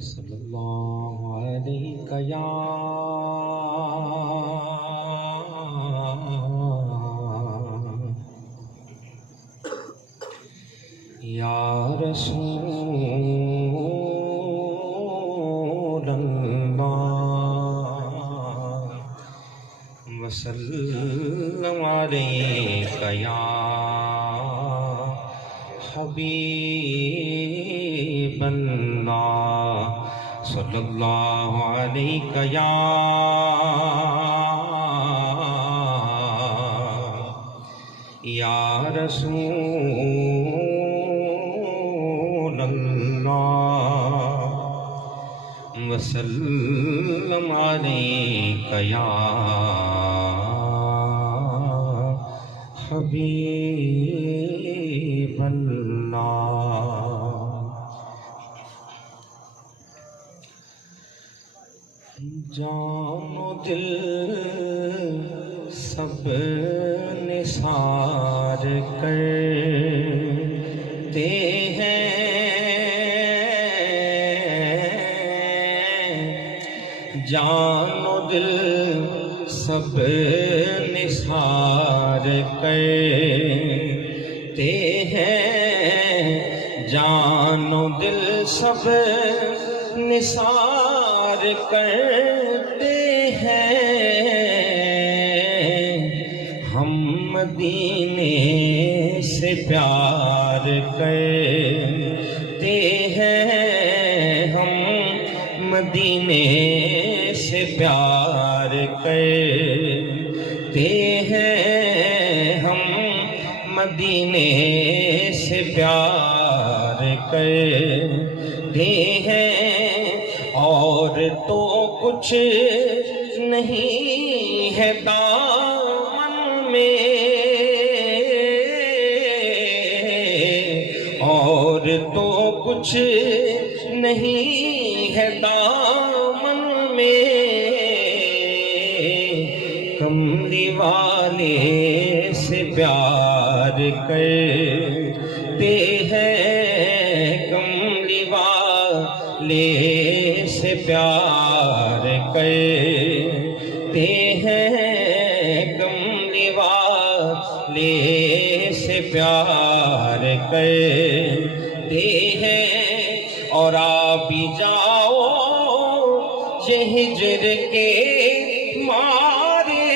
صلی اللہ علیہ یا رسول اللہ وسلم علیک یا حبیب اللہ صلی اللہ علیہ یا رسول اللہ وسلم علیک یا حبیب اللہ۔ جان و دل سب نثار کرتے ہیں، جان و دل سب نثار کرتے ہیں، جان و دل سب نثار کرتے ہیں، ہم مدینے سے پیار کرتے ہیں، ہم مدینے سے پیار کرتے ہیں، ہم مدینے سے پیار کرتے ہیں، اور تو کچھ نہیں ہے دامن میں، اور تو کچھ نہیں ہے دامن میں، کملی والے سے پیار کرتے ہیں، کملی والے سے پیار کرتے ہیں، کملی والے سے پیار کرتے ہیں، اور آپ بھی جاؤ یہ ہجر کے مارے،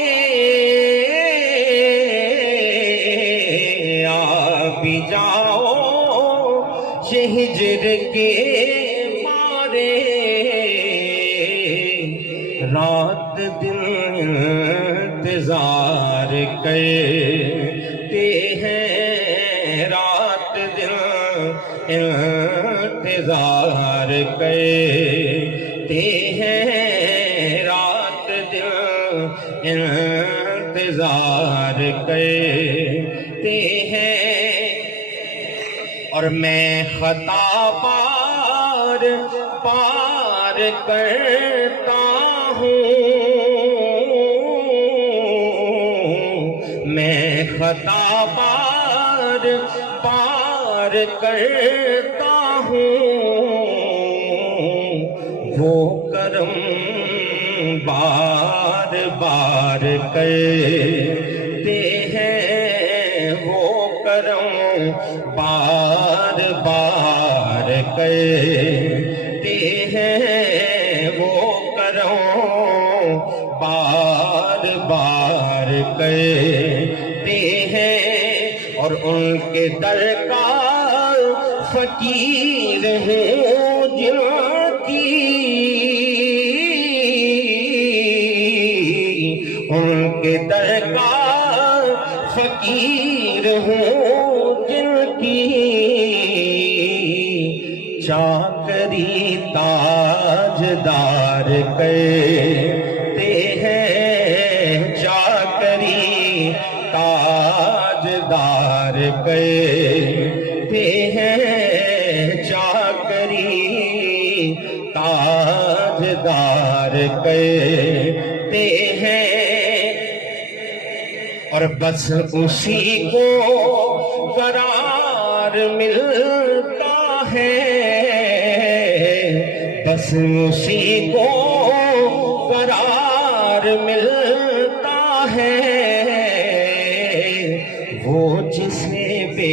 آپ بھی جاؤ یہ ہجر کے رات دن انتظار کرتے ہیں، رات دن انتظار کرتے ہیں، رات دن انتظار کرتے ہیں، اور میں خطا پار پار کرتا ہوں، میں خطا پار پار کرتا ہوں، وہ کرم بار بار کرتے ہیں، وہ کرم بار بار کرتے ہیں، وہ کرم بار بار کرتے ہیں، اور ان کے در کا فقیر ہوں جن کی، ان کے در کا فقیر ہوں جن کی، چاکری تاجدار کرتے ہیں، چاکری تاجدار کرتے ہیں، چاکری تاجدار کرتے ہیں، اور بس اسی کو قرار ملتا ہے، بس اسی کو قرار ملتا ہے، وہ جسے بے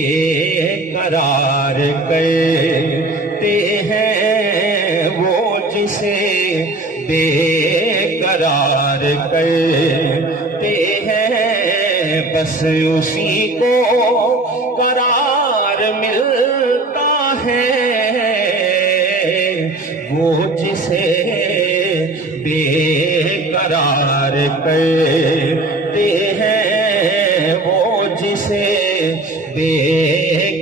قرار کہتے ہیں، وہ جسے بے قرار کہتے ہیں، بس اسی کو قرار ملتا ہے، وہ جسے بے قرار کہتے ہیں، وہ جسے بے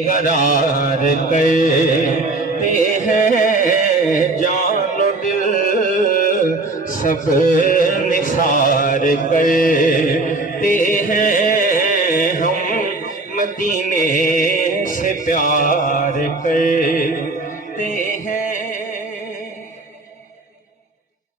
قرار کہتے ہیں، جان و دل سب نثار کہتے ہیں، ہم مدینے سے پیار کرتے